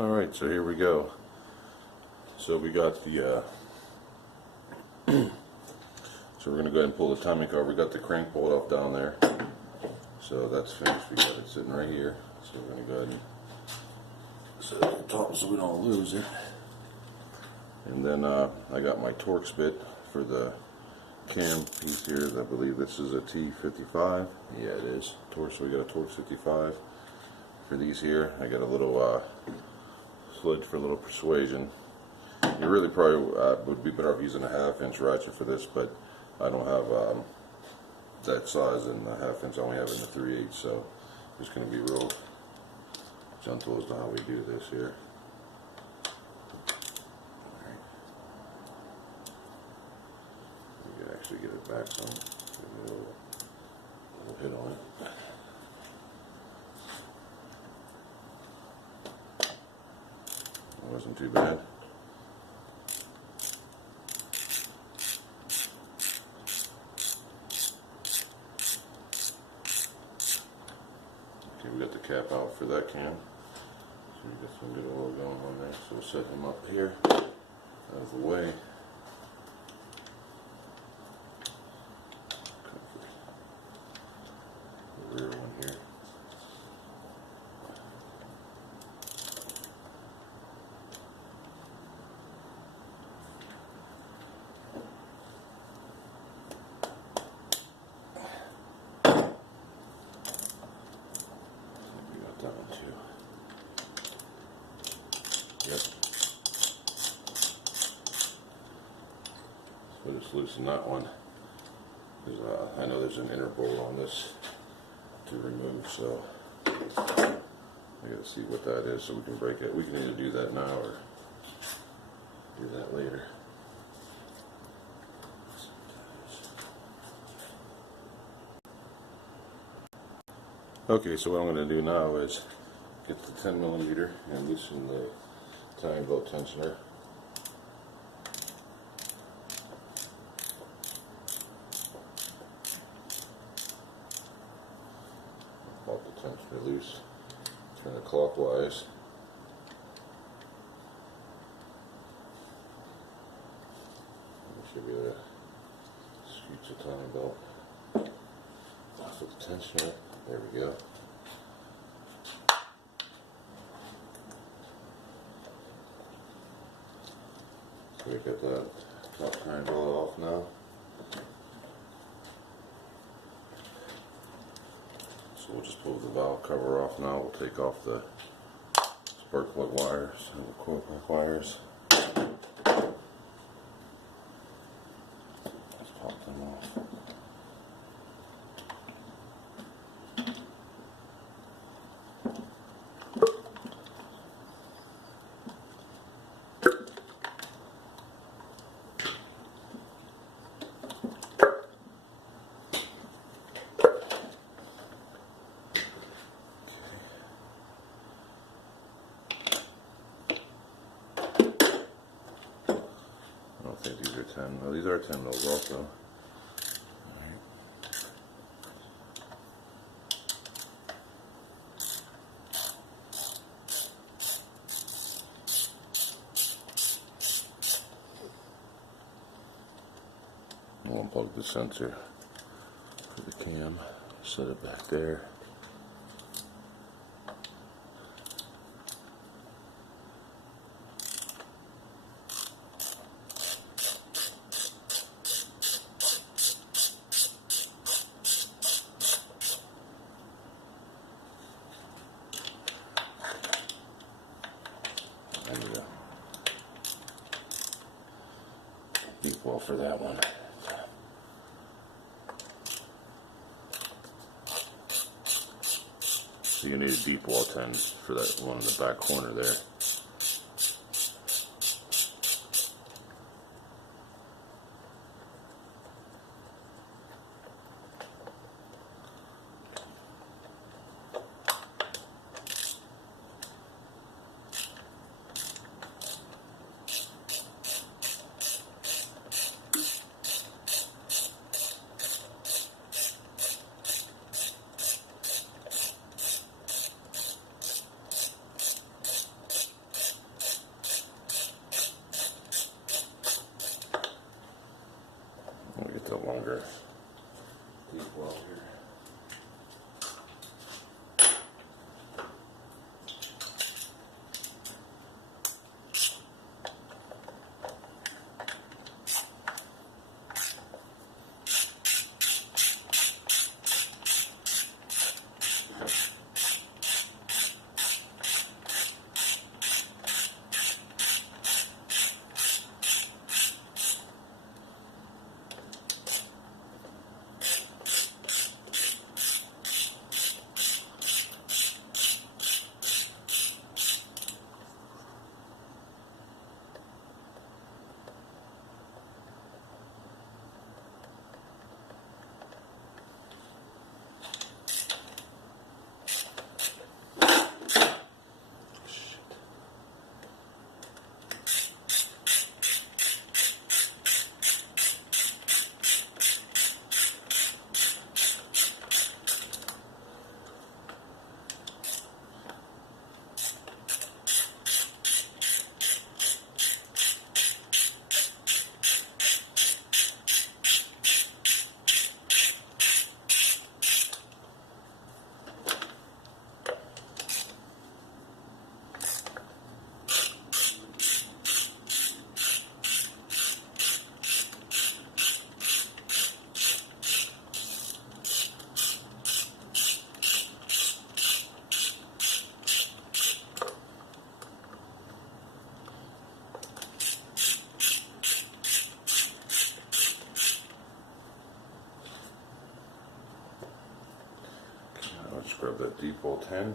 Alright, so here we go. So we got the so we're going to go ahead and pull the timing cover. We got the crank bolt off down there. So that's finished. We got it sitting right here. So we're going to go ahead and set it on top so we don't lose it. And then I got my Torx bit for the cam piece here. I believe this is a T55. Yeah, it is. Torx. So we got a Torx 55 for these here. I got a little sled for a little persuasion. You really probably would be better off using a 1/2 inch ratchet for this, but I don't have that size in the 1/2 inch. I only have it in the 3/8, so it's going to be real gentle as to how we do this here. We can actually get it back some. Give it a little hit on it. It wasn't too bad. Okay, we got the cap out for that cam. So we got some good oil going on there. So we'll set them up here out of the way. The rear one here. That one too. Yep. So just loosen that one because I know there's an inner bolt on this to remove, so I gotta see what that is so we can break it. We can either do that now or do that later. Okay, so what I'm going to do now is get the 10mm and loosen the timing belt tensioner. Pop the tensioner loose, turn it clockwise. We should be able to scooch the timing belt off of the tensioner. There we go. So we got that top timing belt off now. So we'll just pull the valve cover off now. We'll take off the spark plug wires and the coil pack wires. Let's pop them off. I think these are 10. No, these are 10 mils also. Alright. I'll unplug the sensor for the cam, set it back there. Deep well for that one. So you need a deep wall 10 for that one in the back corner there. got deep hole 10.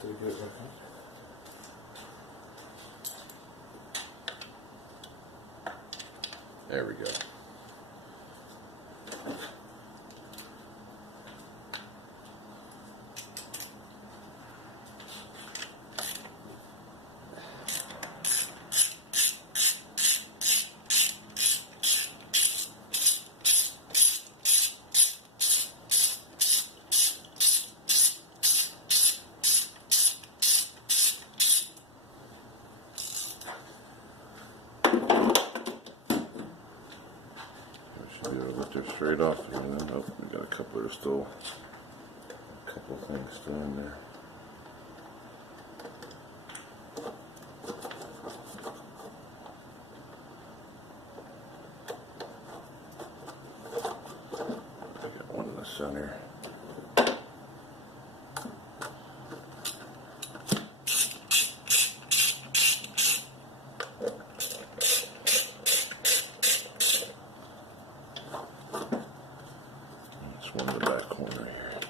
Did I get it back on? There we go. Should be able to lift her straight off. Nope, we got a couple of still, a couple of things still in there. I got one in the center. One in the back corner here.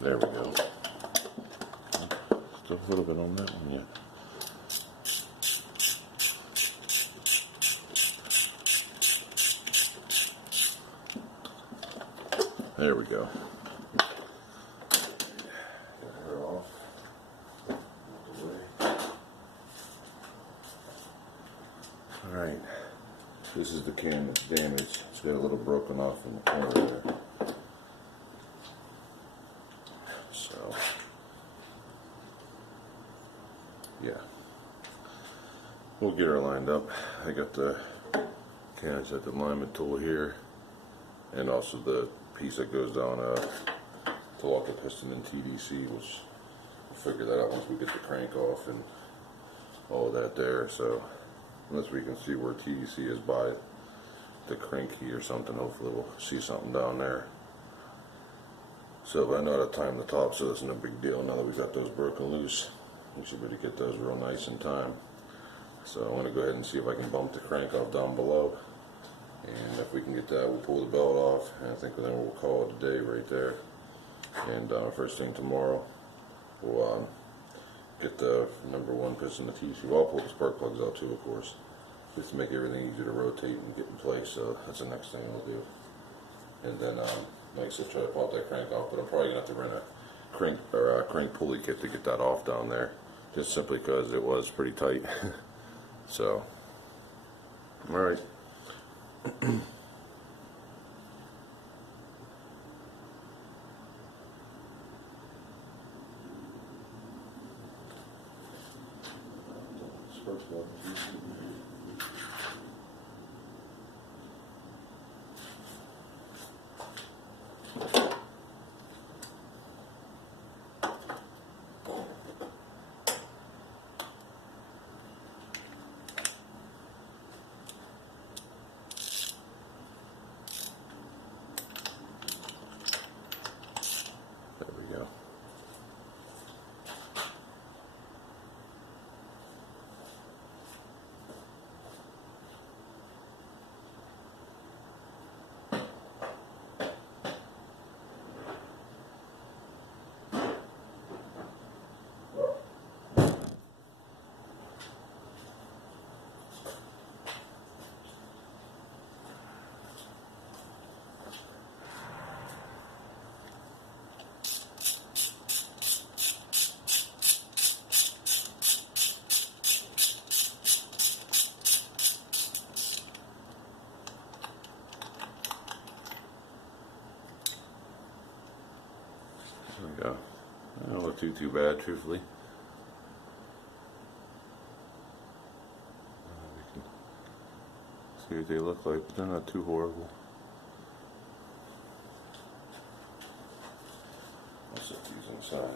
There we go. Still a little bit on that one yet. There we go. Get her off. Alright. This is the cam that's damaged. It's got a little broken off in the corner there. So, yeah. We'll get her lined up. I got the cans at the alignment tool here. And also the piece that goes down to lock the piston in TDC, which we'll figure that out once we get the crank off and all of that there. So unless we can see where TDC is by the crank key or something, hopefully we'll see something down there. So but I know how to time the top, so it's no big deal. Now that we got those broken loose, we should be able to get those real nice in time. So I'm going to go ahead and see if I can bump the crank off down below. And if we can get that, we'll pull the belt off, and I think then we'll call it a day right there. And first thing tomorrow, we'll get the #1 piston, the TC. Well, I'll pull the spark plugs out too, of course, just to make everything easier to rotate and get in place. So that's the next thing we'll do. And then, like I said, try to pop that crank off. But I'm probably gonna have to rent a crank or a crank pulley kit to get that off down there, just simply because it was pretty tight. So, all right. There we go. we go. I don't look too bad, truthfully. We can see what they look like, but they're not too horrible. I'll set these inside.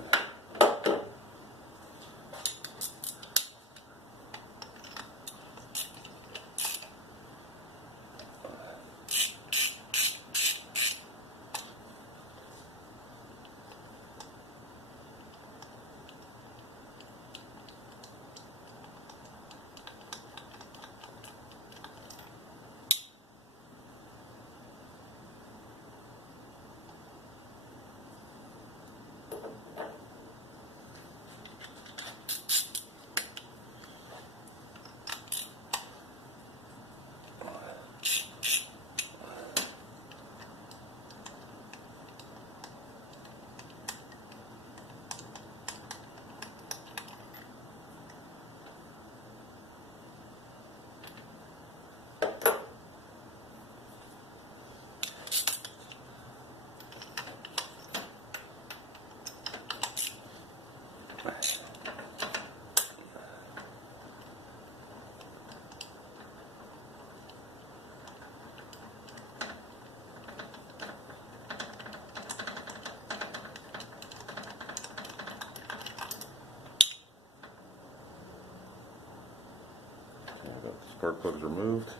Spark plugs removed.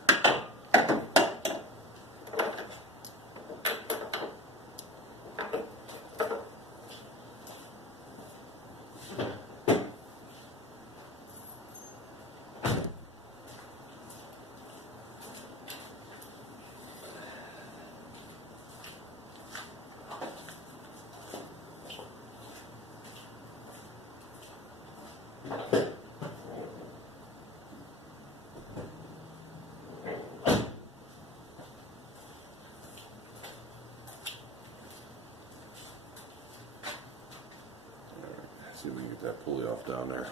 See if we can get that pulley off down there.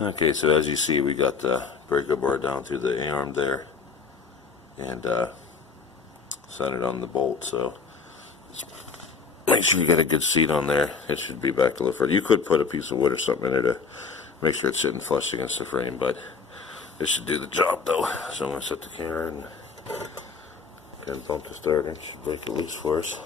Okay, so as you see, we got the breaker bar down through the A-arm there, and centered on the bolt. So make sure you get a good seat on there. It should be back to the front. You could put a piece of wood or something in there to make sure it's sitting flush against the frame, but this should do the job though. So I'm gonna set the camera and pump to start, and it should break it loose for us.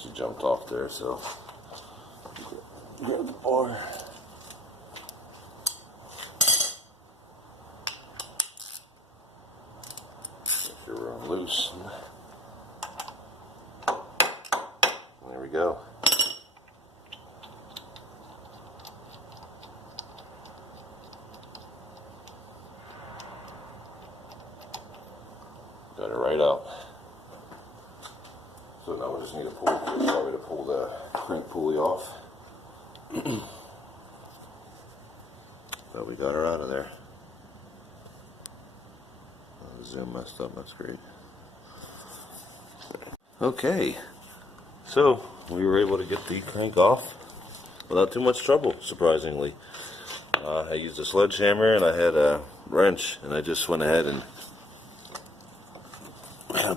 She jumped off there, so grab the bar. Make sure we're on loose. There we go. Got it right out. So now we just need a pull, probably to pull the crank pulley off. But we got her out of there. Oh, the zoom messed up, that's great. Okay, so we were able to get the crank off without too much trouble, surprisingly. I used a sledgehammer and I had a wrench, and I just went ahead and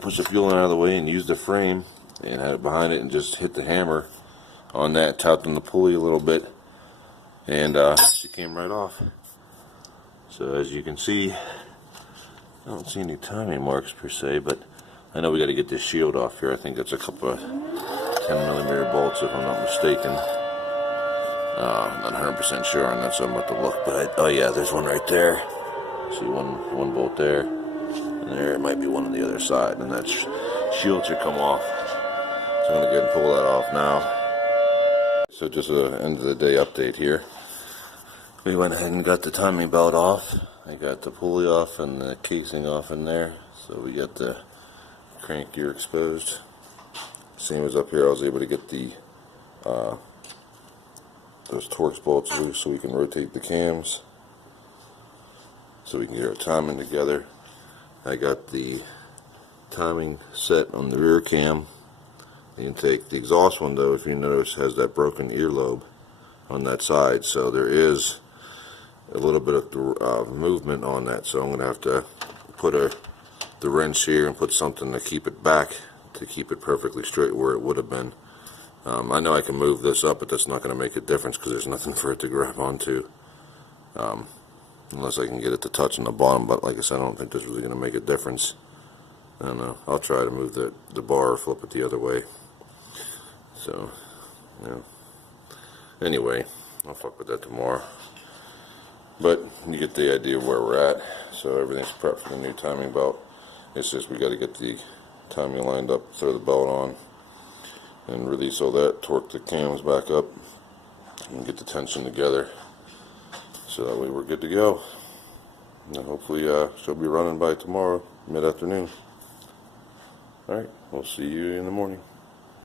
pushed the fuel line out of the way and used the frame and had it behind it and just hit the hammer on that, tapped on the pulley a little bit, and she came right off. So as you can see, I don't see any timing marks per se, but I know we got to get this shield off here. I think it's a couple of 10mm bolts if I'm not mistaken. Not 100% sure on that, so I'm about to look, but oh yeah, there's one right there. See one bolt there, and there might be one on the other side, and that shield should come off. So I'm going to go ahead and pull that off now. So just an end of the day update here. We went ahead and got the timing belt off. I got the pulley off and the casing off in there. So we got the crank gear exposed. Same as up here, I was able to get the those Torx bolts loose so we can rotate the cams, so we can get our timing together. I got the timing set on the rear cam, the intake. The exhaust one, though, if you notice, has that broken earlobe on that side, so there is a little bit of movement on that, so I'm going to have to put the wrench here and put something to keep it back, to keep it perfectly straight where it would have been. I know I can move this up, but that's not going to make a difference because there's nothing for it to grab onto, unless I can get it to touch on the bottom. But like I said, I don't think this is really going to make a difference. I don't know. I'll try to move the bar or flip it the other way. So, yeah. Anyway, I'll fuck with that tomorrow. But you get the idea of where we're at. So everything's prepped for the new timing belt. It's just we got to get the timing lined up, throw the belt on, and release all that, torque the cams back up, and get the tension together, so that way we're good to go. And hopefully she'll be running by tomorrow, mid-afternoon. Alright, we'll see you in the morning.